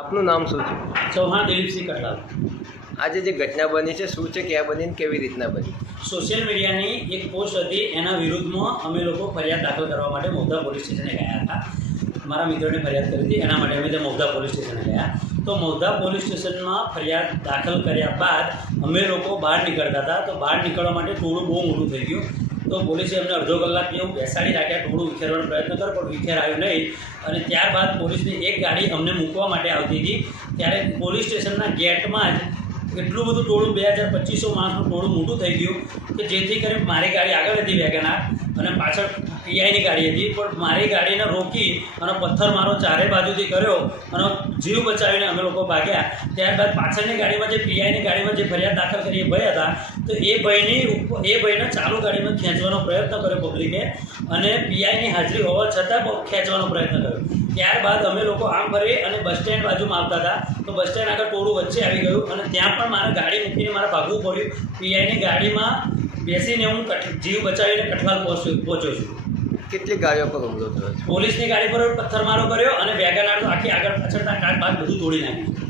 આપનું નામ શું છે ચૌહાણ દિલીપસિંહ કટલાલ આજે જે ઘટના બની છે શું છે ક્યાં બની ને કેવી રીતના બની સોશિયલ મીડિયાની એક પોસ્ટ હતી એના વિરુદ્ધમાં અમે લોકો ફરિયાદ દાખલ કરવા માટે મોગદા પોલીસ સ્ટેશને ગયા હતા મારા મિત્રોને ફરિયાદ કરી હતી એના માટે અમે ત્યાં મોગદા પોલીસ સ્ટેશને ગયા તો મોગદા પોલીસ સ્ટેશનમાં ફરિયાદ દાખલ કર્યા બાદ અમે લોકો બહાર નીકળતા હતા તો બહાર નીકળવા માટે થોડું બહુ મોટું થઈ ગયું તો પોલીસે એમને અડધો કલાક જેવું બેસાડી રાખ્યા ટુકડું વિખેરવાનો પ્રયત્ન કર્યો પણ વિખેરાયું નહીં અને ત્યારબાદ પોલીસની એક ગાડી અમને મૂકવા માટે આવતી હતી ત્યારે પોલીસ સ્ટેશનના ગેટમાં જ એટલું બધું ટોળું બે હજાર પચીસો માણસનું ટોળું મોટું થઈ ગયું કે જેથી કરીને મારી ગાડી આગળ હતી વેગનાર અને પાછળ પીઆઈની ગાડી હતી પણ મારી ગાડીને રોકી અને પથ્થર મારો ચારે બાજુથી કર્યો અને જીવ બચાવીને અમે લોકો ભાગ્યા ત્યારબાદ પાછળની ગાડીમાં જે પીઆઈની ગાડીમાં જે ફરિયાદ દાખલ કરીએ એ ભય હતા તો એ ભાઈની એ ભાઈને ચાલુ ગાડીમાં ખેંચવાનો પ્રયત્ન કર્યો પબ્લિકે અને પીઆઈની હાજરી હોવા છતાં ખેંચવાનો પ્રયત્ન કર્યો ત્યારબાદ અમે લોકો આમ ફરી અને બસ સ્ટેન્ડ બાજુમાં આવતા હતા તો બસ સ્ટેન્ડ આગળ ટોળું વચ્ચે આવી ગયું અને ત્યાં પણ મારે ગાડી મૂકીને મારે ભાગવું પડ્યું પીઆઈની ગાડીમાં બેસીને હું કઠ જીવ બચાવીને કઠવાલ પહોંચ્યું પહોંચ્યો છું કેટલી ગાડીઓ પર હુમલો થયો પોલીસની ગાડી પર પથ્થરમારો કર્યો અને વેગનાર આખી આગળ પાછળના કાર બાદ બધું તોડી નાખ્યું